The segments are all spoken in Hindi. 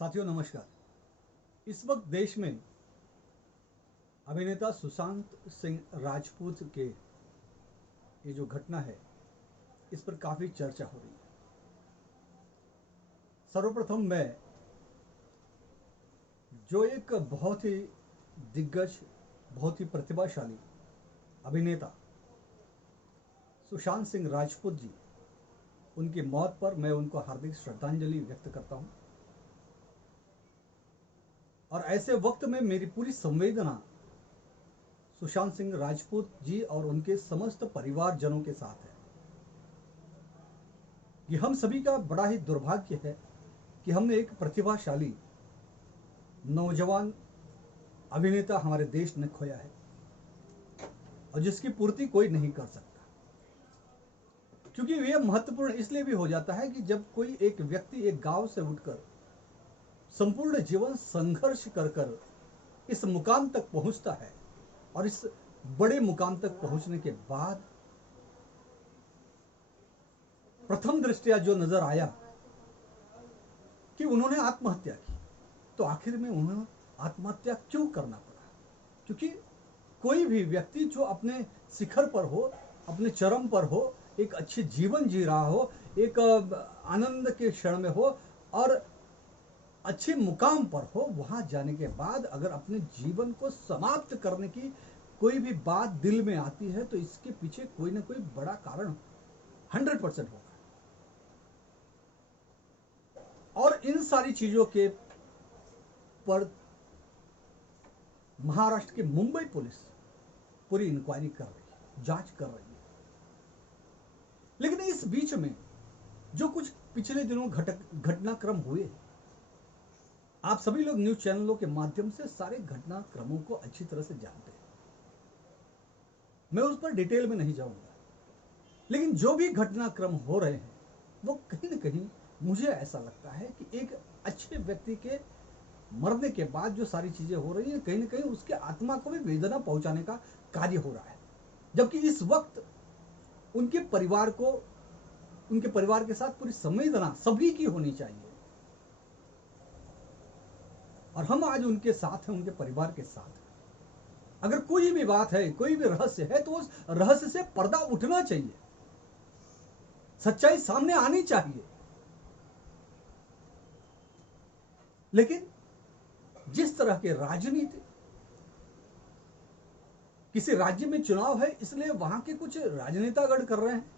साथियों नमस्कार। इस वक्त देश में अभिनेता सुशांत सिंह राजपूत के ये जो घटना है इस पर काफी चर्चा हो रही है। सर्वप्रथम मैं जो एक बहुत ही दिग्गज, बहुत ही प्रतिभाशाली अभिनेता सुशांत सिंह राजपूत जी, उनकी मौत पर मैं उनको हार्दिक श्रद्धांजलि व्यक्त करता हूं। और ऐसे वक्त में मेरी पूरी संवेदना सुशांत सिंह राजपूत जी और उनके समस्त परिवारजनों के साथ है। ये हम सभी का बड़ा ही दुर्भाग्य है कि हमने एक प्रतिभाशाली नौजवान अभिनेता हमारे देश ने खोया है और जिसकी पूर्ति कोई नहीं कर सकता। क्योंकि यह महत्वपूर्ण इसलिए भी हो जाता है कि जब कोई एक व्यक्ति एक गांव से उठकर संपूर्ण जीवन संघर्ष कर कर इस मुकाम तक पहुंचता है और इस बड़े मुकाम तक पहुंचने के बाद प्रथम दृष्टया जो नजर आया कि उन्होंने आत्महत्या की, तो आखिर में उन्हें आत्महत्या क्यों करना पड़ा? क्योंकि कोई भी व्यक्ति जो अपने शिखर पर हो, अपने चरम पर हो, एक अच्छे जीवन जी रहा हो, एक आनंद के क्षण में हो और अच्छे मुकाम पर हो, वहां जाने के बाद अगर अपने जीवन को समाप्त करने की कोई भी बात दिल में आती है तो इसके पीछे कोई ना कोई बड़ा कारण 100% होगा। और इन सारी चीजों के पर महाराष्ट्र की मुंबई पुलिस पूरी इंक्वायरी कर रही है, जांच कर रही है। लेकिन इस बीच में जो कुछ पिछले दिनों घटनाक्रम हुए, आप सभी लोग न्यूज चैनलों के माध्यम से सारे घटनाक्रमों को अच्छी तरह से जानते हैं। मैं उस पर डिटेल में नहीं जाऊंगा, लेकिन जो भी घटनाक्रम हो रहे हैं वो कहीं ना कहीं मुझे ऐसा लगता है कि एक अच्छे व्यक्ति के मरने के बाद जो सारी चीजें हो रही हैं, कहीं ना कहीं उसके आत्मा को भी वेदना पहुंचाने का कार्य हो रहा है। जबकि इस वक्त उनके परिवार को, उनके परिवार के साथ पूरी संवेदना सभी की होनी चाहिए और हम आज उनके साथ हैं, उनके परिवार के साथ हैं। अगर कोई भी बात है, कोई भी रहस्य है, तो उस रहस्य से पर्दा उठना चाहिए, सच्चाई सामने आनी चाहिए। लेकिन जिस तरह के राजनीति, किसी राज्य में चुनाव है इसलिए वहां के कुछ राजनेतागण कर रहे हैं,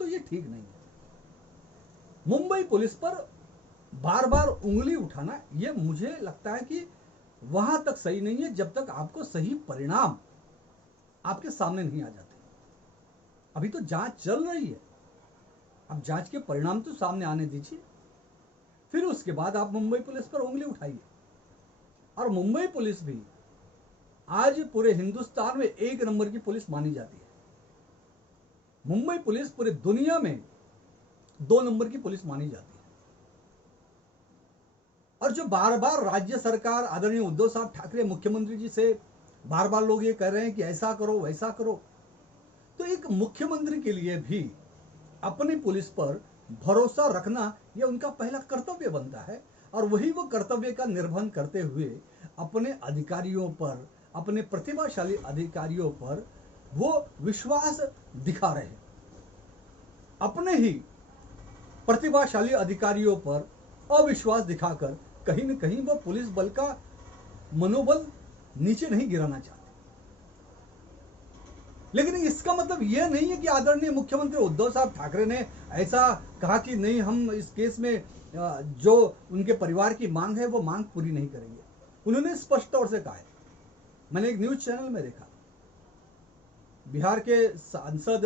तो ये ठीक नहीं है। मुंबई पुलिस पर बार बार उंगली उठाना, यह मुझे लगता है कि वहां तक सही नहीं है जब तक आपको सही परिणाम आपके सामने नहीं आ जाते। अभी तो जांच चल रही है, अब जांच के परिणाम तो सामने आने दीजिए, फिर उसके बाद आप मुंबई पुलिस पर उंगली उठाइए। और मुंबई पुलिस भी आज पूरे हिंदुस्तान में 1 नंबर की पुलिस मानी जाती है। मुंबई पुलिस पूरे दुनिया में 2 नंबर की पुलिस मानी जाती है। और जो बार बार राज्य सरकार, आदरणीय उद्धव साहब ठाकरे मुख्यमंत्री जी से बार बार लोग ये कह रहे हैं कि ऐसा करो वैसा करो, तो एक मुख्यमंत्री के लिए भी अपनी पुलिस पर भरोसा रखना यह उनका पहला कर्तव्य बनता है। और वही वो कर्तव्य का निर्वहन करते हुए अपने अधिकारियों पर, अपने प्रतिभाशाली अधिकारियों पर वो विश्वास दिखा रहे हैं। अपने ही प्रतिभाशाली अधिकारियों पर अविश्वास दिखाकर कहीं न कहीं वो पुलिस बल का मनोबल नीचे नहीं गिराना चाहते। लेकिन इसका मतलब यह नहीं है कि आदरणीय मुख्यमंत्री उद्धव साहब ठाकरे ने ऐसा कहा कि नहीं, हम इस केस में जो उनके परिवार की मांग है वो मांग पूरी नहीं करेंगे। उन्होंने स्पष्ट तौर से कहा है, मैंने एक न्यूज चैनल में देखा, बिहार के सांसद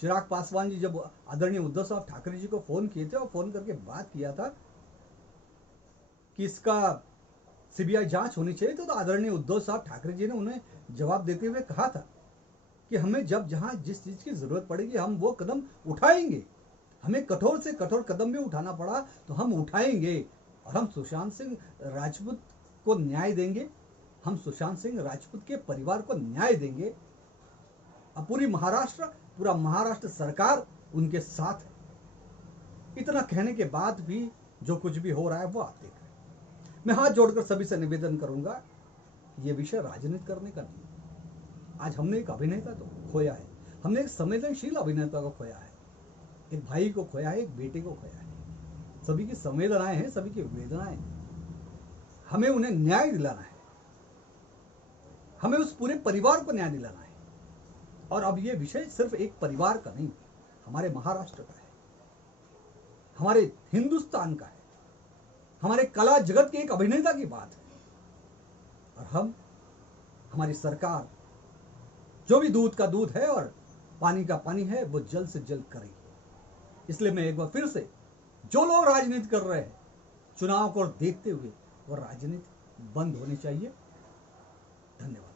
चिराग पासवान जी जब आदरणीय उद्धव साहब ठाकरे जी को फोन किए थे और फोन करके बात किया था कि इसका सीबीआई जांच होनी चाहिए, तो आदरणीय उद्धव साहब ठाकरे जी ने उन्हें जवाब देते हुए कहा था कि हमें जब जहां जिस चीज की जरूरत पड़ेगी हम वो कदम उठाएंगे। हमें कठोर से कठोर कदम भी उठाना पड़ा तो हम उठाएंगे और हम सुशांत सिंह राजपूत को न्याय देंगे, हम सुशांत सिंह राजपूत के परिवार को न्याय देंगे। अब पूरा महाराष्ट्र सरकार उनके साथ है। इतना कहने के बाद भी जो कुछ भी हो रहा है वो आप देख रहे हैं। मैं हाथ जोड़कर सभी से निवेदन करूंगा, ये विषय राजनीति करने का नहीं है। आज हमने एक अभिनेता तो खोया है, हमने एक संवेदनशील अभिनेता को खोया है, एक भाई को खोया है, एक बेटे को खोया है। सभी की संवेदनाएं हैं, सभी की वेदनाएं हैं। हमें उन्हें न्याय दिलाना है, हमें उस पूरे परिवार को न्याय दिलाना है। और अब ये विषय सिर्फ एक परिवार का नहीं, हमारे महाराष्ट्र का है, हमारे हिंदुस्तान का है, हमारे कला जगत के एक अभिनेता की बात है। और हमारी सरकार जो भी दूध का दूध है और पानी का पानी है वो जल्द से जल्द करेगी। इसलिए मैं एक बार फिर से, जो लोग राजनीति कर रहे हैं, चुनाव को देखते हुए वो राजनीति बंद होनी चाहिए। धन्यवाद।